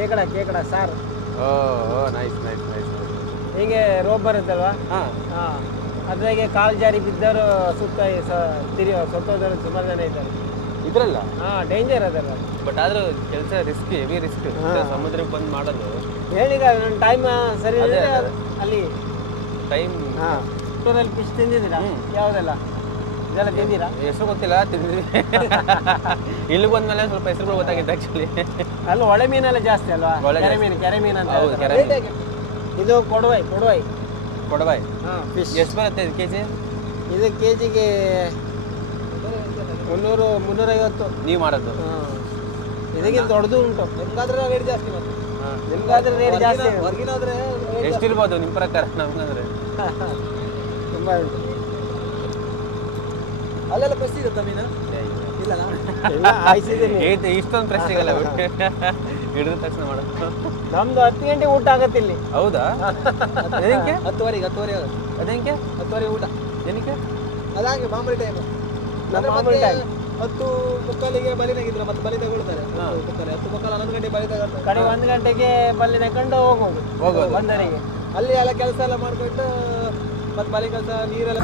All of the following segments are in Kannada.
ಕೇಕಡ ಸಾರು. Nice nice nice. ಹೀಗೆ ರೋಪ್ ಬರುತ್ತಲ್ವಾ? ಹಾಂ, ಅದ್ರಾಗೆ ಕಾಲು ಜಾರಿ ಬಿದ್ದವರು ಸತ್ತೋದವರು ಸುಮಾರು ಜನ ಇದ್ದಾರೆ ಇದ್ರಲ್ಲ. ಹಾಂ, ಡೇಂಜರ್ ಅದಲ್ಲ. ಬಟ್ ಆದ್ರೂ ಕೆಲಸ ರಿಸ್ಕ್, ಹೆವಿ ರಿಸ್ಕ್. ಸಮುದ್ರಕ್ಕೆ ಬಂದು ಮಾಡೋದು. ಹೇಳಿದ ನನ್ನ ಟೈಮ್ ಸರಿ ಅಲ್ಲಿ ಟೈಮ್. ಹಾಂ, ಟೂರಲ್ಲಿ ಫಿಶ್ ತಿಂದಿದ್ದೀರಾ? ಯಾವುದೆಲ್ಲ ಇದೆಲ್ಲ ತಿಂದಿರಾ? ಹೆಸರು ಗೊತ್ತಿಲ್ಲ, ತಿಂದಿದ್ವಿ. ಇಲ್ಲಿ ಬಂದ್ಮೇಲೆ ಸ್ವಲ್ಪ ಹೆಸರುಗಳು ಗೊತ್ತಾಗಿತ್ತು ಆ್ಯಕ್ಚುಲಿ. ಅಲ್ಲಿ ಒಳೆ ಮೀನೆಲ್ಲ ಜಾಸ್ತಿ ಅಲ್ವಾ? ಕೆರೆ ಮೀನು ಅಂತ. ಹೌದು, ಕೆರೆ ಮೀನು. ಇದು ಕೊಡವಾಯಿ. ಹಾಂ, ಫಿಶ್ ಎಷ್ಟು ಬರುತ್ತೆ ಇದು ಕೆಜಿ? ಇದು ಕೆಜಿಗೆ 300-350. ನೀವು ಮಾಡೋದು? ಇದಕ್ಕಿಂತ ದೊಡ್ಡದು ಉಂಟು. ನಿಮ್ಗಾದ್ರೆ ರೇಟ್ ಜಾಸ್ತಿ. ಮತ್ತೆ ನಿಮ್ಗಾದ್ರೆ ರೇಟ್ ಜಾಸ್ತಿ. ಹೊರಗಿನಾದ್ರೆ ಎಷ್ಟಿರ್ಬೋದು ನಿಮ್ಮ ಪ್ರಕಾರ? ನಮ್ಗಂದ್ರೆ ತುಂಬ ಉಂಟು. ಅಲ್ಲೆಲ್ಲ ಫ್ರೆಶ್ ಸಿಗುತ್ತಾ ಮೀನು? ಇಲ್ಲ, ಆಯ್ಸಿದ್ದೀನಿ. ಇಷ್ಟೊಂದು ಫ್ರೆಶ್ ಸಿಗಲ್ಲ ಹಿಡಿದ ತಕ್ಷಣ ಮಾಡೋದು. ನಮ್ದು 10 ಗಂಟೆ ಊಟ ಆಗತ್ತೆ ಇಲ್ಲಿ. ಹೌದಾ? ಏನಕ್ಕೆ? 10ವರೆಗೆ ಅದೇಂಗೆ 10ವರೆಗೆ ಊಟ? ಏನಕ್ಕೆ? ಅದಾಗೆ ಮಾಮೂಲಿ ಟೈಮ್. ಮಾಮೂಲಿ ಟೈಮ್ 10:45ಗೆ ಬಲಿ ತೆಗಿದ್ರು. ಮತ್ತೆ ಬಲಿ ತಗೊಳ್ತಾರೆ. 10:11 ಗಂಟೆ ಬಲಿ ತಗೊಳ್ತಾರೆ. ಕಡೆ 1 ಗಂಟೆಗೆ ಬಲಿ ತಗೊಂಡು ಹೋಗೋದು ಬಂದರಿಗೆ. ಅಲ್ಲಿ ಎಲ್ಲ ಕೆಲಸ ಎಲ್ಲ ಮಾಡ್ಕೊಂಡು ಮತ್ತೆ ಬಲಿ ಕೆಲಸ ನೀರೆಲ್ಲ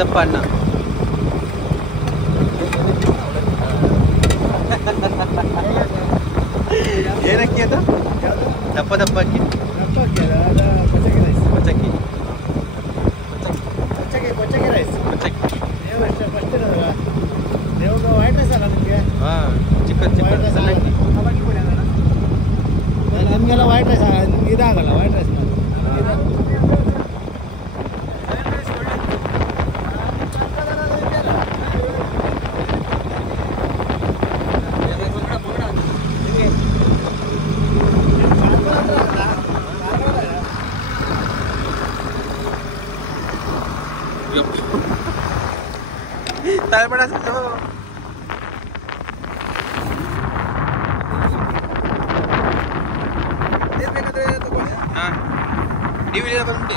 ದಪ್ಪ ಅನ್ನ. ಏನಕ್ಕಿ ಅದು? ದಪ್ಪ ಅಕ್ಕಿ. ಕೊಚ್ಚಕ್ಕಿ ರೈಸ್. ಹಾಂ, ಚಿಕ್ಕ ಸಣ್ಣಕ್ಕಿ. ನಮಗೆಲ್ಲ ವೈಟ್ ರೈಸ್ ಇದಾಗಲ್ಲ. ವೈಟ್ ರೈಸ್ ತಲೆಬೇಡ. ಹಾಂ, ನೀವು ಇಲ್ಲಿ ಬಂದ್ಬಿಡಿ.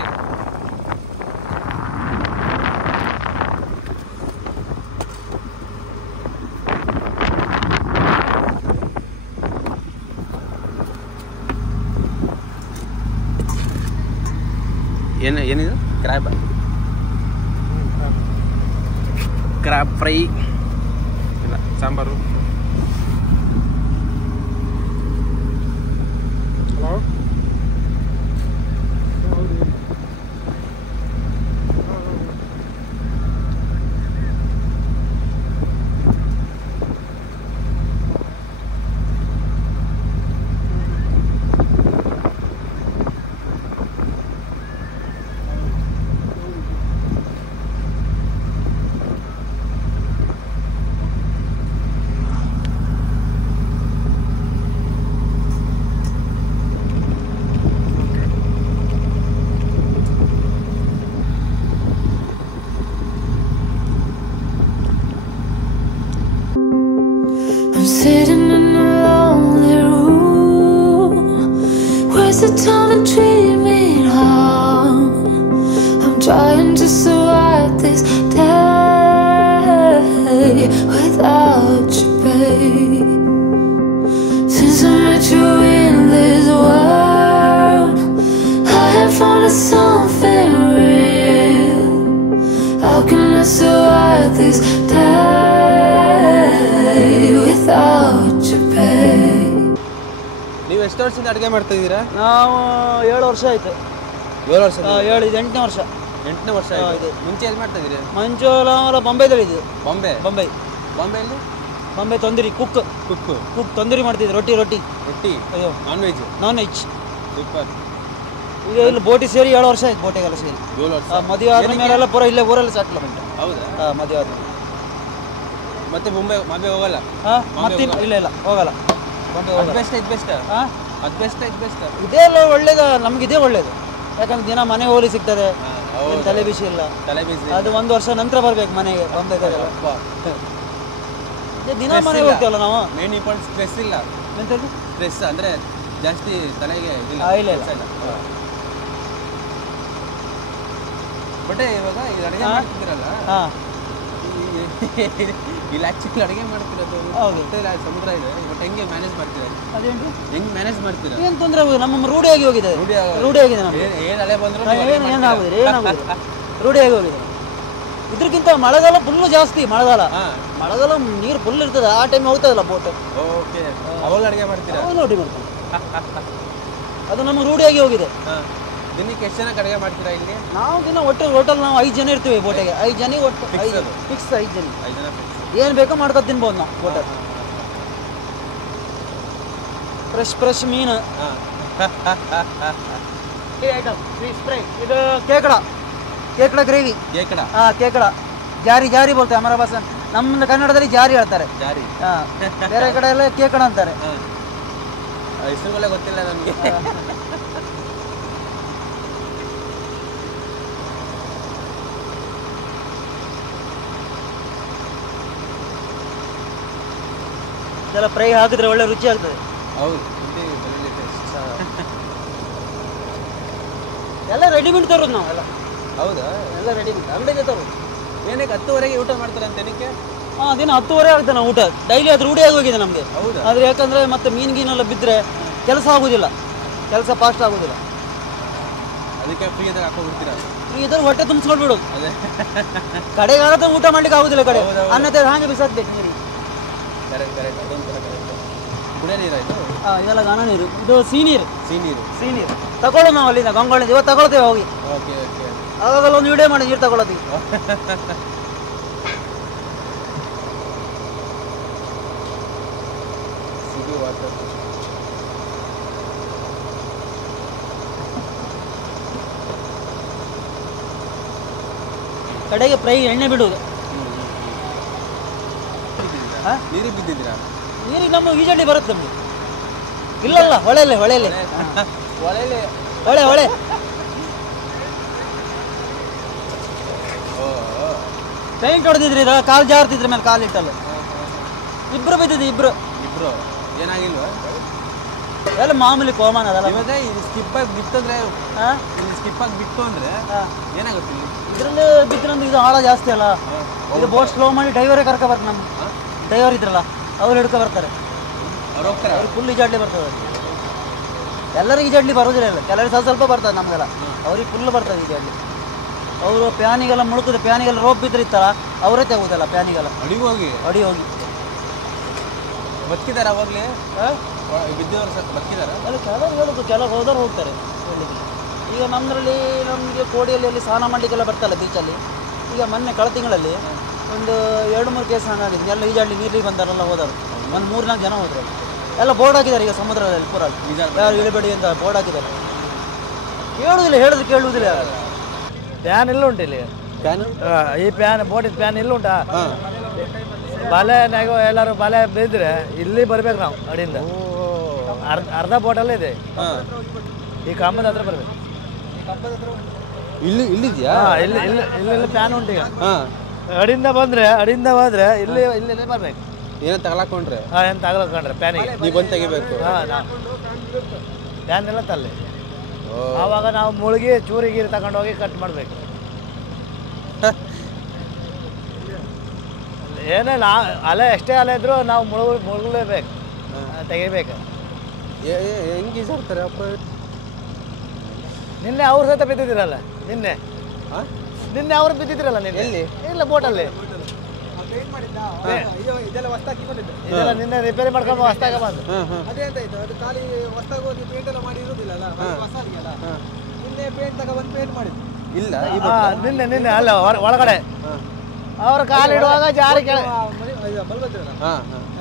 ಏನಿದು? ಕ್ರಾಬ್ ಫ್ರೈ ಇಲ್ಲ, sambar. Hello, wasted time and dreaming on. I'm trying to survive this day without you, babe. Since I met you in this world, I have found something real. How can I survive this day without you, babe? ನೀವು ಎಷ್ಟು ವರ್ಷದಿಂದ ಅಡುಗೆ ಮಾಡ್ತಾ ಇದ್ದೀರಾ? ನಾವು 7 ವರ್ಷ ಆಯ್ತು. 7 ವರ್ಷ? 7 ಇದು 8ನೇ ವರ್ಷ. 8ನೇ ವರ್ಷ ಆಯ್ತು. ಮುಂಚೆ ಎಲ್ಲಿ ಮಾಡ್ತಾ ಇದ್ದೀರಿ? ಮುಂಚೆ ನಾವು ಬಾಂಬೆದಲ್ಲಿ ಇದ್ದೀವಿ. ಬಾಂಬೆಯಲ್ಲಿ ಬಾಂಬೆ ತಂದೂರಿ ಕುಕ್ ತಂದೂರಿ ಮಾಡ್ತಿದ್ದೆ. ರೊಟ್ಟಿ ಅಯ್ಯೋ ನಾನ್ ವೆಜ್ ಸೂಪರ್. ಈಗ ಇಲ್ಲಿ ಬೋಟಿ ಸೇರಿ 7 ವರ್ಷ ಆಯ್ತು. ಬೋಟಿಗೆಲ್ಲ ಸೇರಿ 7 ವರ್ಷ. ಮದುವೆ ಆದ ಮೇಲೆಲ್ಲ ಪೂರ ಇಲ್ಲೇ ಊರಲ್ಲಿ ಸೆಟ್ಲ್ಮೆಂಟ್. ಹೌದಾ? ಮದುವೆ ಆದ ಮತ್ತೆ ಬಾಂಬೆ ಹೋಗಲ್ಲ? ಮತ್ತೆ ಇಲ್ಲ ಹೋಗಲ್ಲ. ಬಾಂಬೆ ಹೋಗಲ್ಲ. ಬೆಸ್ಟ್ ಇದೇ ಎಲ್ಲ ಒಳ್ಳೇದು, ನಮ್ಗೆ ಇದೇ ಒಳ್ಳೇದು. ಯಾಕಂದ್ರೆ ದಿನ ಮನೆ ಹೋಗಿ ಸಿಗ್ತದೆ, ತಲೆ ಬಿಸಿ ಇಲ್ಲ. ಅದು 1 ವರ್ಷ ನಂತರ ಬರ್ಬೇಕು ಮನೆಗೆ. ಬಾಂಬೆಗೆಲ್ಲ ದಿನ ಮನೆ ಹೋಗ್ತೀವಲ್ಲ ನಾವು. ಮೇನ್ ಇಂಪಾರ್ಟೆಂಟ್ ಸ್ಟ್ರೆಸ್ ಇಲ್ಲ. ಸ್ಟ್ರೆಸ್ ಅಂದ್ರೆ ಜಾಸ್ತಿ ತಲೆಗೆ ಇಲ್ಲ. ಬಟ್ ಇವಾಗ ಈಗ ಅಡುಗೆ ಮಾಡ್ತಿದ್ದೀರಲ್ಲ, ಇಲ್ಲಿ ಆಕ್ಚುಲಿ ಅಡುಗೆ ಮಾಡ್ತಿರೋದು ಸಮುದ್ರ ಇದೆ. ಬಟ್ ಹೆಂಗೆ ಮ್ಯಾನೇಜ್ ಮಾಡ್ತೀರಾ? ಅದೇನು ಹೆಂಗೆ ಮ್ಯಾನೇಜ್ ಮಾಡ್ತೀರಾ? ಏನು ತೊಂದರೆ ಆಗುದು, ನಮ್ಮ ರೂಢಿಯಾಗಿ ಹೋಗಿದೆ. ನಮಗೆ ಏನು ಅಲೆ ಬಂದ್ರು ಏನಾಗುದಿಲ್ಲ, ರೂಢಿಯಾಗಿ ಹೋಗಿದೆ. ಇದ್ರಕ್ಕಿಂತ ಮಳೆಗಾಲ ಫುಲ್ಲು ಜಾಸ್ತಿ. ಮಳೆಗಾಲ ನೀರು ಫುಲ್ ಇರ್ತದೆ. ಆ ಟೈಮ್ ಹೋಗ್ತದಲ್ಲ ಬೋಟ್. ಓಕೆ, ಅವಾಗ ಅಡುಗೆ ಮಾಡ್ತೀರಾ? ನೋಡಿ ಮಾಡ್ತೀವಿ. ಅದು ನಮಗೆ ರೂಢಿಯಾಗಿ ಹೋಗಿದೆ. ದಿನಕ್ಕೆ ಎಷ್ಟು ಜನ ಅಡುಗೆ ಮಾಡ್ತೀರಾ ಇಲ್ಲಿ? ನಾವು ದಿನ ಹೋಟೆಲ್ ನಾವು 5 ಜನ ಇರ್ತೀವಿ ಬೋಟಿಗೆ. 5 ಜನ ಒಟ್ಟು ಫಿಕ್ಸ್ 5 ಜನ. ಏನು ಬೇಕೋ ಮಾಡ್ಕೊಂಡು ತಿನ್ಬೋದು ನಾವು ಹೋಟೆಲ್. ಫ್ರೆಶ್ ಮೀನು. ಇದು ಕೇಕಡ ಗ್ರೇವಿ. ಕೇಕಡ ಜಾರಿ ಬೋಲ್ತಾರೆ ಹಮಾರ ಭಾಷೆ. ನಮ್ಮ ಕನ್ನಡದಲ್ಲಿ ಜಾರಿ ಹೇಳ್ತಾರೆ. ಬೇರೆ ಕಡೆ ಎಲ್ಲ ಕೇಕಡ ಅಂತಾರೆ. ಹೆಸರುಗಳೇ ಗೊತ್ತಿಲ್ಲ ನಮಗೆ. ಇದೆಲ್ಲ ಫ್ರೈ ಹಾಕಿದ್ರೆ ಒಳ್ಳೆ ರುಚಿ ಆಗ್ತದೆ. ಹೌದು, ಎಲ್ಲ ರೆಡಿಮೇಡ್ ತರೋದು ನಾವು. ಹೌದಾ? ಎಲ್ಲ ರೆಡಿಮೇಡ್ ಅಂಗಡಿಗೆ ತರೋದು. ಏನಕ್ಕೆ 10ವರೆಗೆ ಊಟ ಮಾಡ್ತಾರೆ ಅಂತ ಏನಕ್ಕೆ? ದಿನ 10ವರೆ ಆಗ್ತದೆ ನಾವು ಊಟ. ಡೈಲಿ ಅದು ರೂಢಿಯಾಗಿ ಹೋಗಿದೆ ನಮಗೆ. ಹೌದಾ? ಆದರೆ ಯಾಕಂದರೆ ಮತ್ತೆ ಮೀನಿಗೆಲ್ಲ ಬಿದ್ದರೆ ಕೆಲಸ ಆಗೋದಿಲ್ಲ, ಕೆಲಸ ಫಾಸ್ಟ್ ಆಗೋದಿಲ್ಲ. ಅದಕ್ಕೆ ಫ್ರೀ ಇದ್ದಾಗ ಹಾಕೊಂಡ್ಬಿಡ್ತೀರಾ? ಫ್ರೀ ಇದ್ದರೆ ಹೊಟ್ಟೆ ತುಂಬಿಸ್ಕೊಳ್ಬಿಡೋದು. ಅದೇ ಕಡೆಗಾದ ಊಟ ಮಾಡ್ಲಿಕ್ಕೆ ಆಗೋದಿಲ್ಲ. ಕಡೆ ಅನ್ನತೆ ಹಾಗೆ ಬಿಸಾಕ್ಬೇಕು ನೀರಿಗೆ. ಕರೆಕ್ಟ್ ಅದೊಂದು ಕರೆಕ್ಟ್. ಕುಡಿಯೋ ನೀರಾಯಿತು? ಇದೆಲ್ಲ ಘನ ನೀರು. ಇದು ಸಿಹಿ ನೀರು ತಗೊಳ್ಳೋದು ನಾವು ಅಲ್ಲಿಂದ ಗಂಗೊಳ್ಳಿಂದ. ಇವತ್ತು ತಗೊಳ್ತೇವೆ ಹೋಗಿ. ಓಕೆ ಆವಾಗಲ್ಲ ಒಂದು ವಿಡಿಯೋ ಮಾಡಿ ನೀರು ತಗೊಳ್ಳೋದು. ಕಡೆಗೆ ಫ್ರೈ ಎಣ್ಣೆ ಬಿಡುವುದು. ನೀರಿಗೆ ಬಿದ್ದಿದ್ದೀರಾ? ನೀರಿಗೆ ನಮ್ಮ ಈಜಲ್ಲಿ ಬರುತ್ತೆ ನಮಗೆ. ಇಲ್ಲಲ್ಲ, ಹೊಳೆಲೆ ಹೊಳೆ ಪೇಂಟ್ ಹೊಡೆದಿದ್ರಿ. ಕಾಲು ಜಾರ್ತಿದ್ರ ಮೇಲೆ ಕಾಲು ಇಟ್ಟಲ್ಲ. ಇಬ್ರು ಬಿದ್ದಿದ್ದು. ಇಬ್ರು ಏನಾಗಿಲ್ವಾ? ಎಲ್ಲ ಮಾಮೂಲಿ ಕೋಮಾನ ಅದಲ್ಲ. ಇದು ಸ್ಕಿಪ್ ಆಗಿ ಬಿತ್ತಂದ್ರೆ ಏನಾಗುತ್ತೆ? ಇದರಲ್ಲಿ ಬಿದ್ರಂದ್ರೆ ಇದು ಆಳ ಜಾಸ್ತಿ ಅಲ್ಲ. ಇದು ಬೋಟ್ ಸ್ಲೋ ಮಾಡಿ ಡ್ರೈವರೇ ಕರ್ಕೊ ಬರ್ತಾರೆ. ನಮ್ಮ ಡ್ರೈವರ್ ಇದ್ರಲ್ಲ ಅವ್ರು ಹಿಡ್ಕೊ ಬರ್ತಾರೆ. ಅವ್ರು ಫುಲ್ ಈಜಾಡ್ಲಿ ಬರ್ತದೆ. ಎಲ್ಲರೂ ಈಜಾಡ್ಲಿ ಬರೋದಿಲ್ಲ. ಇಲ್ಲ, ಕೆಲವರು ಸ್ವಲ್ಪ ಬರ್ತದೆ. ನಮಗೆಲ್ಲ ಅವ್ರಿಗೆ ಫುಲ್ ಬರ್ತದೆ ಈಜಾಡ್ಲಿ. ಅವರು ಪ್ಯಾನಿಗೆಲ್ಲ ಮುಳುಕುದು. ಪ್ಯಾನಿಗೆಲ್ಲ ರೋಪ್ ಬಿದ್ದಿರ್ತಾರ, ಅವರೇ ತೆಗುದಲ್ಲ ಪ್ಯಾನಿಗೆಲ್ಲ ಅಡಿ ಹೋಗಿ ಬದುಕಿದಾರ. ಅವಾಗಲೇ ಬಿದ್ದವರು ಸ್ವಲ್ಪ ಬದುಕಿದಾರ. ಅಲ್ಲಿ ಕೆಲವರು ಹೇಳೋದು, ಕೆಲವು ಹೋದವ್ರು ಹೋಗ್ತಾರೆ. ಈಗ ನಮ್ಮದ್ರಲ್ಲಿ ನಮಗೆ ಕೋಡಿಯಲ್ಲಿ ಸ್ನಾನ ಮಾಡಲಿಕ್ಕೆಲ್ಲ ಬರ್ತಾರಲ್ಲ ಬೀಚಲ್ಲಿ. ಈಗ ಮೊನ್ನೆ ಕಳೆದ ತಿಂಗಳಲ್ಲಿ ಒಂದು 2-3 ಕೇಸ್ ಹಂಗಾಗಿದೆ. ಎಲ್ಲ ಈಜಾಡ್ಲಿ ನೀರಿಗೆ ಬಂದಾರೆಲ್ಲ ಹೋದರು. ಒಂದು 3-4 ಜನ ಹೋದ್ರು. ಎಲ್ಲ ಬೋರ್ಡ್ ಹಾಕಿದ್ದಾರೆ ಈಗ ಸಮುದ್ರದಲ್ಲಿ ಪೂರ. ಯಾರು ಇಳಿಬೇಡಿ ಅಂತ ಬೋರ್ಡ್ ಹಾಕಿದ್ದಾರೆ. ಹೇಳಿದ್ರೆ ಕೇಳುವುದಿಲ್ಲ. ಪ್ಯಾನ್ ಎಲ್ಲ ಉಂಟು ಇಲ್ಲಿ. ಈ ಪ್ಯಾನ್ ಬೋಟಿನ ಪ್ಯಾನ್ ಇಲ್ಲ ಉಂಟಾ? ಬಲೆನಾಗ ಎಲ್ಲರೂ ಬಲೆ ಬಿದ್ದರೆ ಇಲ್ಲಿ ಬರ್ಬೇಕು ನಾವು ಅಡಿಯಿಂದ. ಅರ್ಧ ಬೋಟಲ್ಲೇ ಇದೆ. ಈ ಕಂಬದ ಹತ್ರ ಬರ್ಬೇಕು. ಇಲ್ಲಿದ್ಯಾ? ಇಲ್ಲಿ ಪ್ಯಾನ್ ಉಂಟು. ಈಗ ಅಡಿಯಿಂದ ಹೋದ್ರೆ ಇಲ್ಲಿ ಬರ್ಬೇಕು. ಏನೋ ತಗಲಾಕೊಂಡ್ರೆ? ಏನು ತಗಲಾಕೊಂಡ್ರೆ ಪ್ಯಾನಿಗೆ ನೀವು ಬಂದು ತೆಗಿಬೇಕು. ಪ್ಯಾನ್ ಎಲ್ಲ ತಲ್ಲಿ ಆವಾಗ ನಾವು ಮುಳುಗಿ ಚೂರಿ ಗೀರಿ ತಗೊಂಡೋಗಿ ಕಟ್ ಮಾಡಬೇಕು. ಏನೇ ಅಲೆ ಎಷ್ಟೇ ಅಲೆ ಇದ್ರೂ ನಾವು ಮುಳುಗಲೇಬೇಕು, ತೆಗಿಬೇಕು. ಹೆಂಗೆ ಈಸಾಡ್ತಾರೆ ಅಪ್ಪ? ನಿನ್ನೆ ಅವ್ರ ಸಹಿತ ಬಿದ್ದಿದ್ದೀರಲ್ಲ, ನಿನ್ನೆ ಅವ್ರು ಬಿದ್ದಿದ್ದೀರಲ್ಲ ನಿನ್ನೆ. ಎಲ್ಲಿ? ಇಲ್ಲ, ಬೋಟಲ್ಲಿ. ಇದೆಲ್ಲ ಹೊಸ್ತಾಗಿ ಬಂದಿದ್ದು, ಇದೆಲ್ಲ ನಿನ್ನೆ ರಿಪೇರಿ ಮಾಡ್ಕೊಂಡು ಹೊಸ್ತಾಗ ಬಂದು. ಅದೇ ಅಂತ ಆಯ್ತು, ಅದು ಖಾಲಿ ಹೊಸ್ತಾಗಿ ಹೋಗಿ ಪೇಂಟ್ ಎಲ್ಲ ಮಾಡಿ ಇರುದಿಲ್ಲ ಹೊಸ ಅಲ್ಲ. ನಿನ್ನೆ ಪೇಂಟ್ ತಗೊಂಡು ಪೇಂಟ್ ಮಾಡಿದ್ದು ಇಲ್ಲ. ನಿನ್ನೆ ಅಲ್ಲ ಒಳಗಡೆ ಅವ್ರ ಕಾಲಿಡುವಾಗ ಜಾರಿ ಕೆಳ ಬಲ್ಬದ್ರಲ್ಲ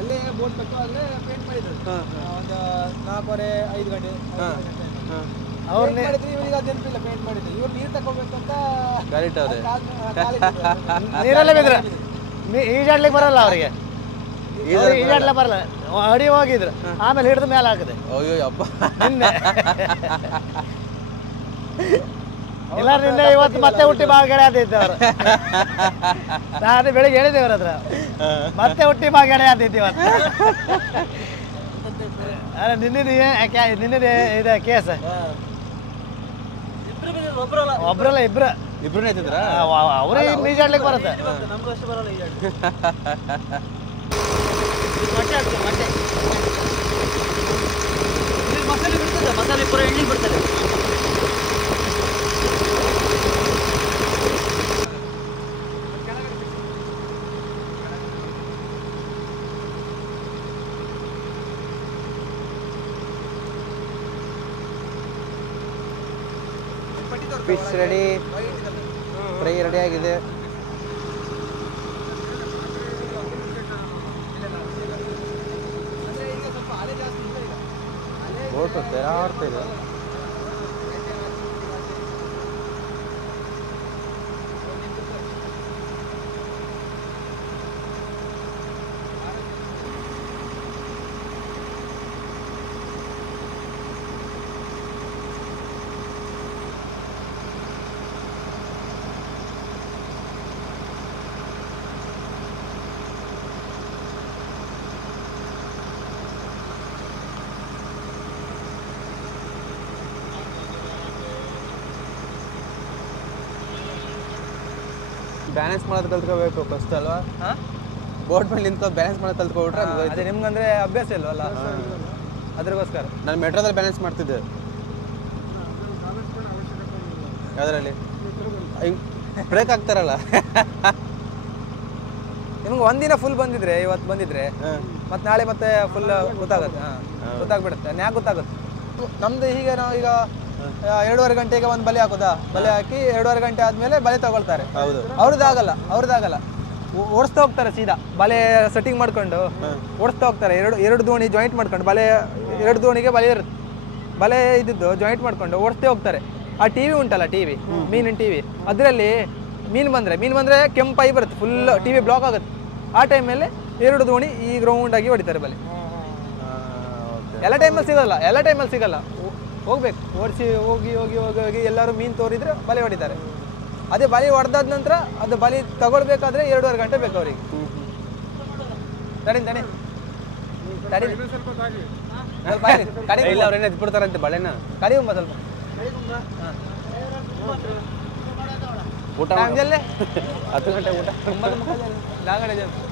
ಅಲ್ಲೇ ಬೋಟ್ ಕಟ್ಟುವಾಗಲೇ ಪೇಂಟ್ ಮಾಡಿದ್ರು. ಒಂದು 4:30-5 ಗಂಟೆ ಅವ್ರು ಮಾಡಿದ್ರು. ಇವರಿಗೆ ಅದು ನೆನಪಿಲ್ಲ ಪೇಂಟ್ ಮಾಡಿದ್ರು. ಇವ್ರು ನೀರು ತಗೋಬೇಕು ಅಂತ ನೀರಲ್ಲೇ ಬಿದ್ರ. ಈಜಾಡ್ಲಿಕ್ಕೆ ಬರಲ್ಲ ಅವ್ರಿಗೆ, ಈಜಾಡ್ಲಿಕ್ಕೆ ಬರಲ್ಲ. ಅಡಿ ಹೋಗಿದ್ರು, ಆಮೇಲೆ ಹಿಡಿದು ಮೇಲೆ ಹಾಕಿದೆ. ಅಯ್ಯೋ ಅಪ್ಪ, ನಿನ್ನೆ ಇಲ್ಲ, ನಿನ್ನೆ ಇವತ್ತು ಮತ್ತೆ ಹುಟ್ಟಿ ಬಾಗಡೆ ಆದಿತ್ತು ಅವರು. ನಾನು ಬೆಳಿಗ್ಗೆ ಹೇಳಿದ್ದೆ ಅವ್ರ ಹತ್ರ, ಮತ್ತೆ ಹುಟ್ಟಿ ಬಾಗಡೆ ಆದಿತ್ತು ಇವತ್ತು. ಅಲ್ಲ, ನಿನ್ನೆ ಇದೆ ಕೇಸ್. ಒಬ್ರಲ್ಲ, ಇಬ್ರು ಎತ್ತಿದ್ರ? ಅವ್ರಿಗೆ ಈಜಾಡ್ಲಿಕ್ಕೆ ಬರುತ್ತೆ. ಮಸಾಲೆ ಪೂರ ಎಣ್ಣೆ ಬಿಡ್ತಾರೆ. ಫಿಶ್ ರೆಡಿ, ಫ್ರೈ ರೆಡಿ ಆಗಿದೆ. ಬೋಟ್ ತೆರಾಡ್ತಿದೆ. ಬ್ಯಾಲೆನ್ಸ್ ಮಾಡೋದು ಕಲ್ತ್ಕೋಬೇಕು ಫಸ್ಟ್ ಅಲ್ವಾ? ಬೋಟ್ ಮೇಲೆ ನಿಂತ್ಕೊಂಡು ಬ್ಯಾಲೆನ್ಸ್ ಮಾಡೋದು ಕಲ್ತ್ಕೊಬಿಟ್ರೆ ಅದೇ ನಿಮ್ಗಂದ್ರೆ ಅಭ್ಯಾಸ ಇಲ್ವಲ್ಲ, ಅದ್ರಗೋಸ್ಕರ. ನಾನು ಮೆಟ್ರೋದಲ್ಲಿ ಬ್ಯಾಲೆನ್ಸ್ ಮಾಡ್ತಿದ್ದೆ. ಯಾವುದರಲ್ಲಿ ಬ್ರೇಕ್ ಆಗ್ತಾರಲ್ಲ. ನಿಮ್ಗೆ ಒಂದಿನ ಫುಲ್ ಬಂದಿದ್ರೆ, ಇವತ್ತು ಬಂದಿದ್ರೆ ಮತ್ತೆ ನಾಳೆ ಮತ್ತೆ ಫುಲ್ ಗೊತ್ತಾಗುತ್ತೆ, ಗೊತ್ತಾಗ್ಬಿಡುತ್ತೆ. ಯಾಕೆ ಗೊತ್ತಾಗುತ್ತೆ? ನಮ್ದು ಹೀಗೆ ನಾವು ಈಗ 2:30 ಗಂಟೆಗೆ ಒಂದು ಬಲೆ ಹಾಕೋದಾ, ಬಲೆ ಹಾಕಿ 2:30 ಗಂಟೆ ಆದ್ಮೇಲೆ ಬಲೆ ತಗೊಳ್ತಾರೆ. ಹೌದು, ಅವ್ರದ್ದಾಗಲ್ಲ ಓಡಿಸ್ತಾ ಹೋಗ್ತಾರೆ ಸೀದಾ. ಬಲೆ ಸೆಟ್ಟಿಂಗ್ ಮಾಡ್ಕೊಂಡು ಓಡಿಸ್ತಾ ಹೋಗ್ತಾರೆ. ಎರಡು ದೋಣಿ ಜಾಯಿಂಟ್ ಮಾಡ್ಕೊಂಡು, ಬಲೆ 2 ದೋಣಿಗೆ ಬಲೆ ಇರುತ್ತೆ, ಬಲೆ ಇದ್ದಿದ್ದು ಜಾಯಿಂಟ್ ಮಾಡ್ಕೊಂಡು ಓಡಿಸ್ತೇ ಹೋಗ್ತಾರೆ. ಆ ಟಿವಿ ಉಂಟಲ್ಲ, ಟಿವಿ ಮೀನಿನ ಟಿವಿ, ಅದರಲ್ಲಿ ಮೀನು ಬಂದ್ರೆ ಕೆಂಪಾಯಿ ಬರುತ್ತೆ, ಫುಲ್ ಟಿವಿ ಬ್ಲಾಕ್ ಆಗುತ್ತೆ. ಆ ಟೈಮಲ್ಲಿ 2 ದೋಣಿ ಈ ಗ್ರೌಂಡ್ ಆಗಿ ಹೊಡಿತಾರೆ ಬಲೆ. ಎಲ್ಲ ಟೈಮಲ್ಲಿ ಸಿಗಲ್ಲ, ಹೋಗ್ಬೇಕು, ಓಡಿಸಿ ಹೋಗಿ ಎಲ್ಲರೂ ಮೀನು ತೋರಿದ್ರೆ ಬಲೆ ಹೊಡಿತಾರೆ. ಅದೇ ಬಲೆ ಹೊಡೆದಾದ ನಂತರ ಅದು ಬಲೆ ತಗೊಳ್ಬೇಕಾದ್ರೆ 2:30 ಗಂಟೆ ಬೇಕು ಅವ್ರಿಗೆ. ಇಲ್ಲ ಅವ್ರೇನು ಎತ್ಬಿಡ್ತಾರಂತೆ ಬಳೆನ. ಕಡಿಯುಂಬ ಸ್ವಲ್ಪ ಊಟ 10 ಗಂಟೆ ಊಟ 9 ಮುಖ